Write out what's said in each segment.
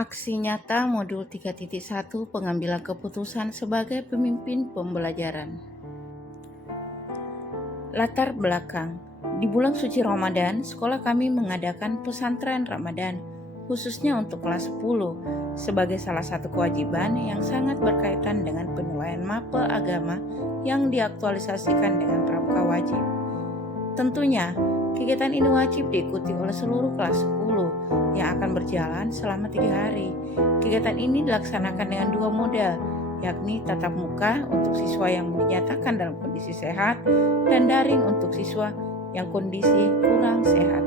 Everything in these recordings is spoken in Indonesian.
Aksi nyata modul 3.1 pengambilan keputusan sebagai pemimpin pembelajaran. Latar belakang. Di bulan suci Ramadan, sekolah kami mengadakan pesantren Ramadan, khususnya untuk kelas 10, sebagai salah satu kewajiban yang sangat berkaitan dengan penilaian mapel agama yang diaktualisasikan dengan pramuka wajib. Tentunya, kegiatan ini wajib diikuti oleh seluruh kelas 10 yang akan berjalan selama 3 hari. Kegiatan ini dilaksanakan dengan 2 model, yakni tatap muka untuk siswa yang dinyatakan dalam kondisi sehat dan daring untuk siswa yang kondisi kurang sehat.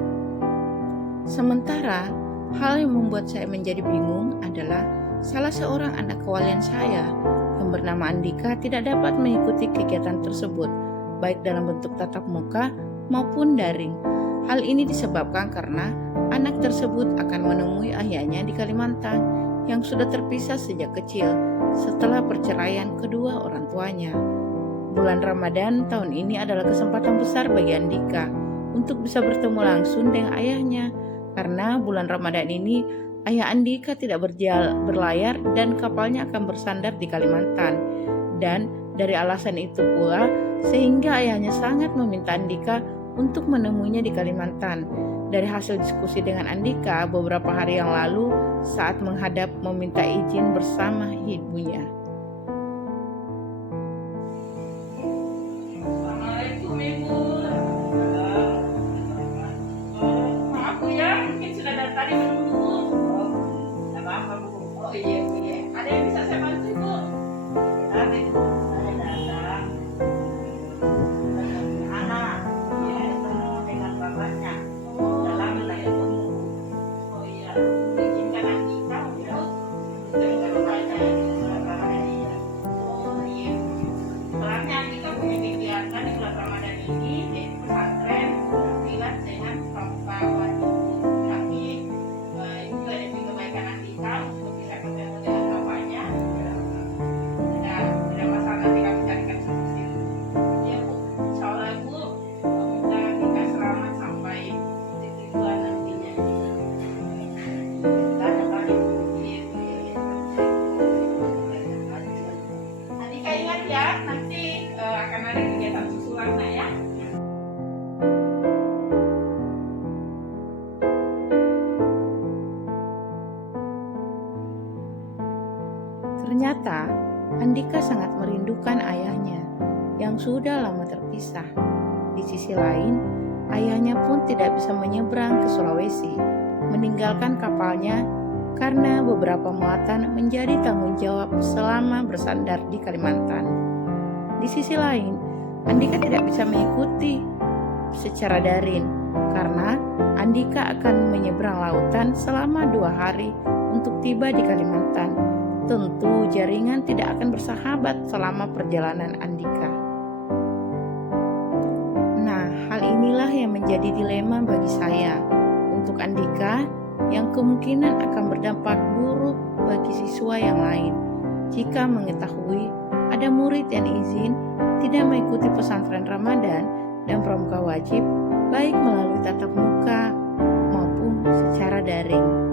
Sementara, hal yang membuat saya menjadi bingung adalah salah seorang anak kewalian saya yang bernama Andika tidak dapat mengikuti kegiatan tersebut, baik dalam bentuk tatap muka maupun daring. Hal ini disebabkan karena anak tersebut akan menemui ayahnya di Kalimantan yang sudah terpisah sejak kecil setelah perceraian kedua orang tuanya. Bulan Ramadan tahun ini adalah kesempatan besar bagi Andika untuk bisa bertemu langsung dengan ayahnya, karena bulan Ramadan ini ayah Andika tidak berlayar dan kapalnya akan bersandar di Kalimantan. Dan dari alasan itu pula sehingga ayahnya sangat meminta Andika untuk menemuinya di Kalimantan. Dari hasil diskusi dengan Andika beberapa hari yang lalu saat menghadap meminta izin bersama ibunya. Assalamualaikum Ibu. Maaf Bu ya, mungkin sudah dari tadi menunggu. Tidak apa-apa Bu. Oh iya. Ada yang bisa saya bantu Bu? Ada Bu. Saya datang. Anak. Iya, ketemu dengan bapaknya. Udah lama lah ya ketemu. Oh iya. Izinkan Andika untuk dengan bapaknya ini. Oh iya. Sebenarnya Andika punya kegiatan di bulan Ramadan ini yaitu pesantren penampilan dengan pramuka wajib. Tapi itu ada juga kebaikan Andika untuk bisa ketemu dengan bapaknya. Tidak masalah, nanti kami carikan solusi. Ya Bu, insya Allah Bu, semoga Andika selamat sampai di tujuan nantinya. Ada kali Bu. Andika ingat ya, nanti akan ada kegiatan susulan ya. Ternyata Andika sangat merindukan ayahnya yang sudah lama terpisah. Di sisi lain, ayahnya pun tidak bisa menyeberang ke Sulawesi, meninggalkan kapalnya karena beberapa muatan menjadi tanggung jawab selama bersandar di Kalimantan. Di sisi lain, Andika tidak bisa mengikuti secara daring karena Andika akan menyeberang lautan selama 2 hari untuk tiba di Kalimantan. Tentu jaringan tidak akan bersahabat selama perjalanan Andika. Nah, hal inilah yang menjadi dilema bagi saya. Untuk Andika, yang kemungkinan akan berdampak buruk bagi siswa yang lain jika mengetahui ada murid yang izin tidak mengikuti pesantren Ramadan dan pramuka wajib, baik melalui tatap muka maupun secara daring.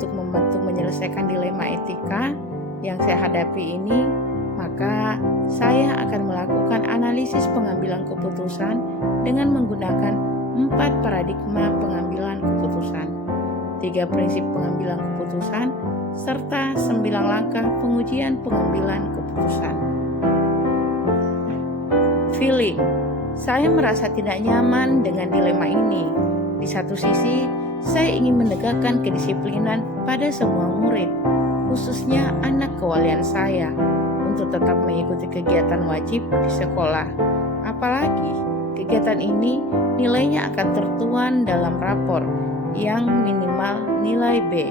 Untuk membantu menyelesaikan dilema etika yang saya hadapi ini, maka saya akan melakukan analisis pengambilan keputusan dengan menggunakan 4 paradigma pengambilan keputusan, 3 prinsip pengambilan keputusan, serta 9 langkah pengujian pengambilan keputusan. Feeling. Saya merasa tidak nyaman dengan dilema ini. Di satu sisi, saya ingin menegakkan kedisiplinan pada semua murid, khususnya anak kewalian saya, untuk tetap mengikuti kegiatan wajib di sekolah. Apalagi kegiatan ini nilainya akan tertuang dalam rapor yang minimal nilai B.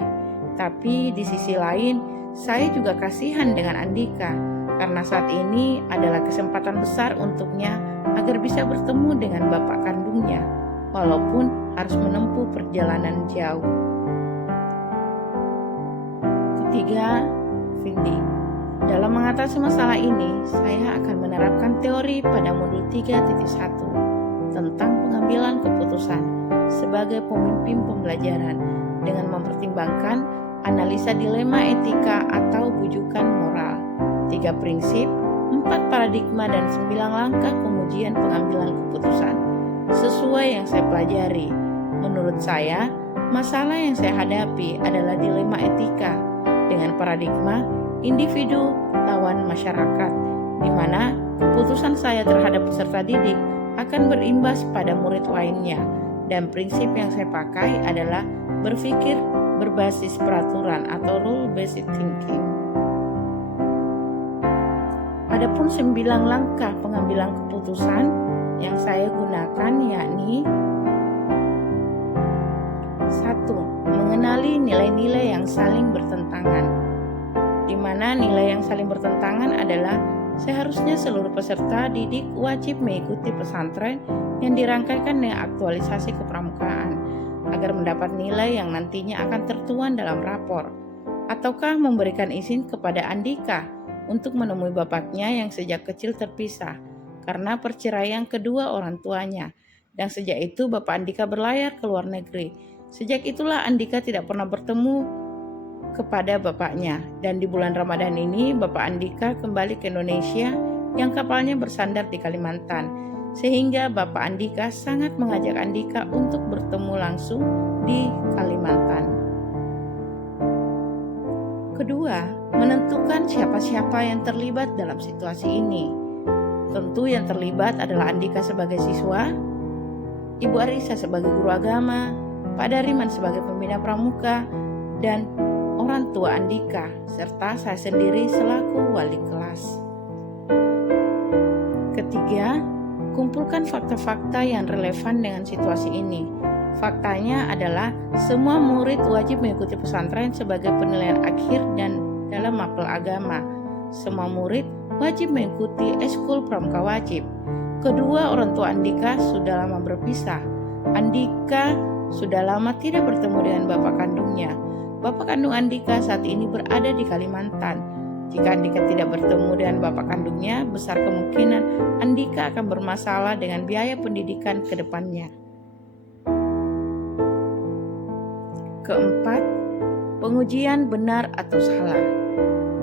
Tapi di sisi lain, saya juga kasihan dengan Andika karena saat ini adalah kesempatan besar untuknya agar bisa bertemu dengan bapak kandungnya, walaupun harus menempuh perjalanan jauh. Ketiga, finding. Dalam mengatasi masalah ini, saya akan menerapkan teori pada modul 3.1 tentang pengambilan keputusan sebagai pemimpin pembelajaran dengan mempertimbangkan analisa dilema etika atau bujukan moral, 3 prinsip, 4 paradigma, dan 9 langkah pengujian pengambilan keputusan. Sesuai yang saya pelajari, menurut saya, masalah yang saya hadapi adalah dilema etika dengan paradigma individu lawan masyarakat, di mana keputusan saya terhadap peserta didik akan berimbas pada murid lainnya, dan prinsip yang saya pakai adalah berpikir berbasis peraturan atau rule-based thinking. Adapun 9 langkah pengambilan keputusan yang saya gunakan yakni 1. Mengenali nilai-nilai yang saling bertentangan, di mana nilai yang saling bertentangan adalah seharusnya seluruh peserta didik wajib mengikuti pesantren yang dirangkaikan dengan aktualisasi kepramukaan agar mendapat nilai yang nantinya akan tertuang dalam rapor, ataukah memberikan izin kepada Andika untuk menemui bapaknya yang sejak kecil terpisah karena perceraian kedua orang tuanya, dan sejak itu Bapak Andika berlayar ke luar negeri. Sejak itulah Andika tidak pernah bertemu kepada bapaknya, dan di bulan Ramadan ini Bapak Andika kembali ke Indonesia yang kapalnya bersandar di Kalimantan, sehingga Bapak Andika sangat mengajak Andika untuk bertemu langsung di Kalimantan. Kedua, menentukan siapa-siapa yang terlibat dalam situasi ini. Tentu yang terlibat adalah Andika sebagai siswa, Ibu Arisa sebagai guru agama, Pak Dariman sebagai pembina pramuka, dan orang tua Andika, serta saya sendiri selaku wali kelas. Ketiga, kumpulkan fakta-fakta yang relevan dengan situasi ini. Faktanya adalah semua murid wajib mengikuti pesantren sebagai penilaian akhir dan dalam mapel agama. Semua murid wajib mengikuti eskul pramuka wajib. Kedua orang tua Andika sudah lama berpisah. Andika sudah lama tidak bertemu dengan bapak kandungnya. Bapak kandung Andika saat ini berada di Kalimantan. Jika Andika tidak bertemu dengan bapak kandungnya, besar kemungkinan Andika akan bermasalah dengan biaya pendidikan ke depannya. Keempat, pengujian benar atau salah.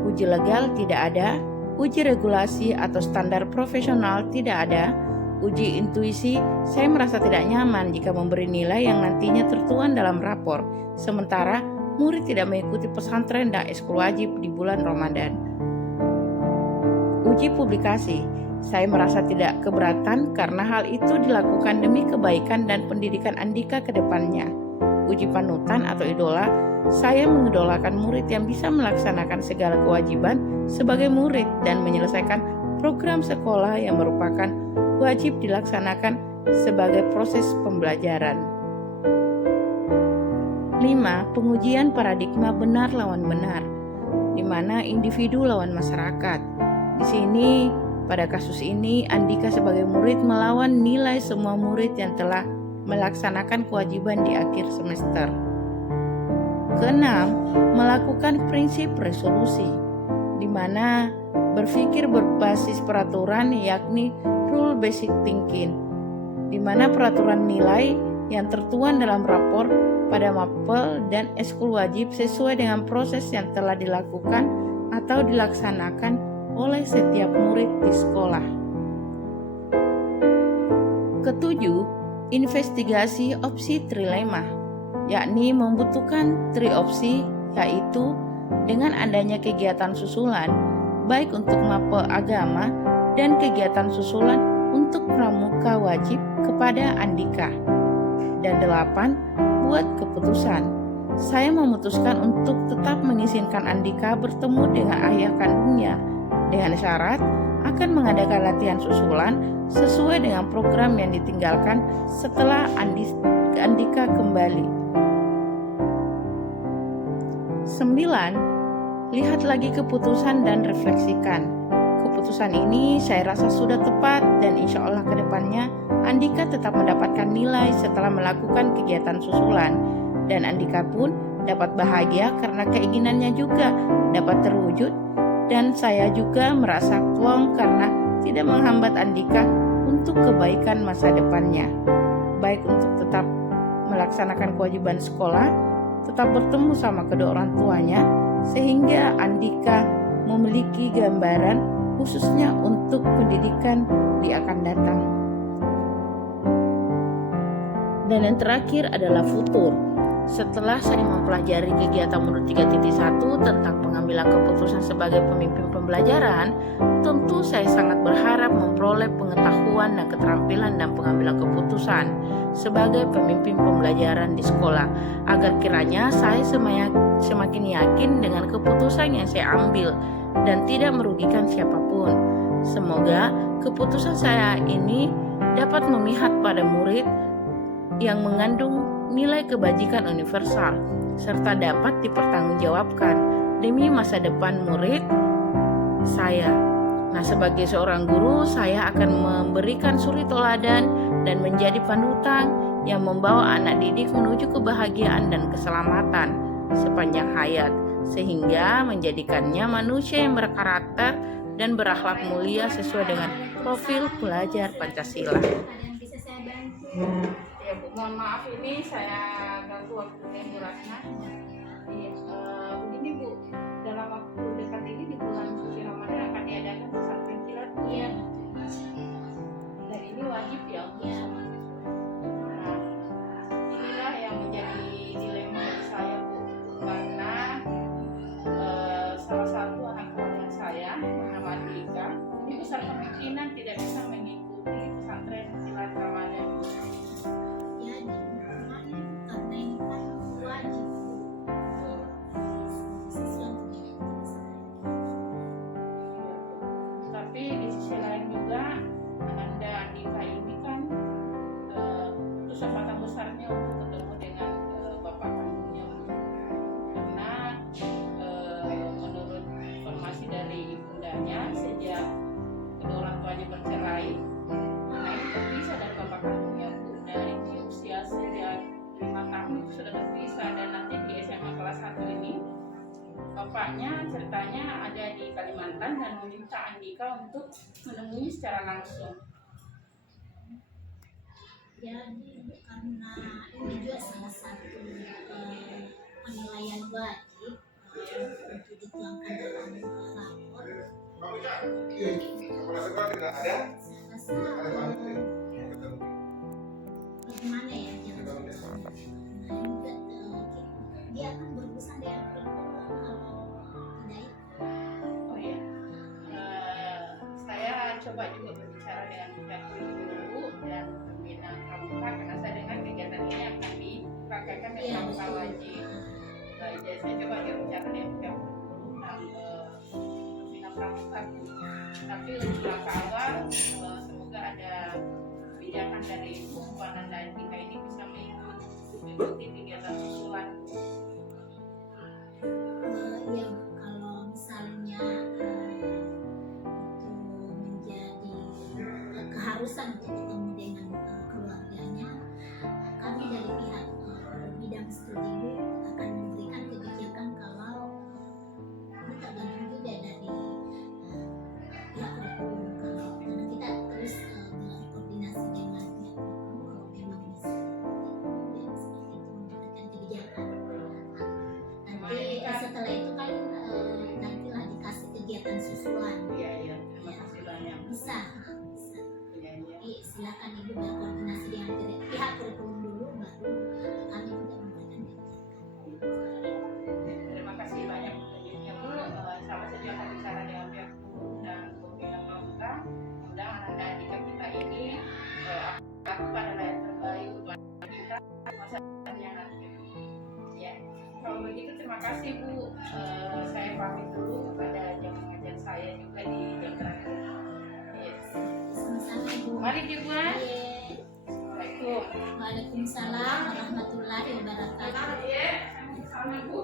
Uji legal tidak ada, uji regulasi atau standar profesional tidak ada, uji intuisi, saya merasa tidak nyaman jika memberi nilai yang nantinya tertuang dalam rapor, sementara murid tidak mengikuti pesantren dan eskul wajib di bulan Ramadan. Uji publikasi, saya merasa tidak keberatan karena hal itu dilakukan demi kebaikan dan pendidikan Andika ke depannya. Uji panutan atau idola, saya mengidolakan murid yang bisa melaksanakan segala kewajiban sebagai murid dan menyelesaikan program sekolah yang merupakan wajib dilaksanakan sebagai proses pembelajaran. 5. Pengujian paradigma benar lawan benar, di mana individu lawan masyarakat. Di sini, pada kasus ini, Andika sebagai murid melawan nilai semua murid yang telah melaksanakan kewajiban di akhir semester. Keenam, melakukan prinsip resolusi, di mana berpikir berbasis peraturan yakni rule-based thinking, di mana peraturan nilai yang tertuang dalam rapor pada mapel dan eskul wajib sesuai dengan proses yang telah dilakukan atau dilaksanakan oleh setiap murid di sekolah. Ketujuh, investigasi opsi trilema, yakni membutuhkan 3 opsi, yaitu dengan adanya kegiatan susulan baik untuk mapel agama dan kegiatan susulan untuk pramuka wajib kepada Andika. Dan 8, buat keputusan. Saya memutuskan untuk tetap mengizinkan Andika bertemu dengan ayah kandungnya dengan syarat akan mengadakan latihan susulan sesuai dengan program yang ditinggalkan setelah Andika kembali. 9. Lihat lagi keputusan dan refleksikan. Keputusan ini saya rasa sudah tepat dan insya Allah ke depannya Andika tetap mendapatkan nilai setelah melakukan kegiatan susulan, dan Andika pun dapat bahagia karena keinginannya juga dapat terwujud, dan saya juga merasa plong karena tidak menghambat Andika untuk kebaikan masa depannya, baik untuk tetap melaksanakan kewajiban sekolah, tetap bertemu sama kedua orang tuanya, sehingga Andika memiliki gambaran khususnya untuk pendidikan di akan datang. Dan yang terakhir adalah futur. Setelah saya mempelajari kegiatan menurut 3.1 tentang pengambilan keputusan sebagai pemimpin pembelajaran, tentu saya sangat berharap memperoleh pengetahuan dan keterampilan dan pengambilan keputusan sebagai pemimpin pembelajaran di sekolah, agar kiranya saya semakin yakin dengan keputusan yang saya ambil dan tidak merugikan siapapun. Semoga keputusan saya ini dapat memihak pada murid yang mengandung nilai kebajikan universal serta dapat dipertanggungjawabkan demi masa depan murid saya. Nah, sebagai seorang guru, saya akan memberikan suri teladan dan menjadi panutan yang membawa anak didik menuju kebahagiaan dan keselamatan sepanjang hayat, sehingga menjadikannya manusia yang berkarakter dan berakhlak mulia sesuai dengan profil pelajar Pancasila. Bisa saya bantu? Ya Bu, mohon maaf ini saya ganggu waktunya Bu Ratna. Begini Bu, dalam waktu dekat ini di bulan suci Ramadan akan diadakan pesantren kilat Bu. Iya. Dan ini wajib ya untuk Iya. semua siswa. Nah, inilah yang menjadi dilema bagi saya Bu, karena salah satu anak keluarga saya bernama Andika ini besar kemungkinan tidak bisa mengikuti pesantren kilat Ramadan. Ya, karena ini kan wajib. Siswa Tapi di sisi lain juga Ananda Andika ini kan itu kesempatan besarnya untuk ketemu dengan bapak kandungnya, karena menurut informasi dari ibundanya, sejak kedua orang tuanya bercerai, anak ini terpisah dari bapak kandungnya Bu. Dari usia sejak 5 tahun itu sudah terpisah, dan nanti di SMA kelas 1 ini bapaknya ceritanya ada di Kalimantan dan meminta Andika untuk menemui secara langsung. jadi karena ini juga salah satu penilaian wajib untuk dituangkan dalam rapor. Saya rasa bagaimana ya jangan dia akan berurusan dengan kurikulum kalau tidak itu. Oh ya, saya coba juga berbicara dengan pihak guru dan pembina pramuka, karena saya dengar kegiatan ini akan dipraktekkan dengan pramuka wajib. Jadi saya coba berbicara dengan pihak guru tentang pembina pramuka. Tapi untuk langkah awal, semoga ada kebijakan dari Bu Ananda Andika ini bisa mengikuti kegiatan susulan. Ya, kalau misalnya itu menjadi keharusan untuk ketemu dengan keluarganya, kami dari pihak bidang studi akan memberikan kebijakan kalau ini tergantung juga dari pihak kurikulum, kalau karena kita terus berkoordinasi dengan pihak kurikulum kalau memang bisa seperti itu memberikan kebijakan. Nanti setelah itu kan nantilah dikasih kegiatan susulan. Iya, terima kasih banyak. Bisa. Iya. Jadi silakan ibu berkoordinasi dengan pihak kurikulum dulu, baru kami juga memberikan kebijakan. Terima kasih banyak untuknya Bu. Sama saja akan bicara dengan pihak guru dan pembina pramuka. Mudah Ananda Andika kita ini lakukan adalah yang terbaik untuk anak kita masa depannya nanti. Ya, kalau begitu terima kasih Bu. Saya pamit dulu kepada jam mengajar saya juga di jam terakhir. Yes. Sama-sama ibu. Mari Bu. Iya. Assalamualaikum. Waalaikumsalam warahmatullahi wabarakatuh. Sama Bu.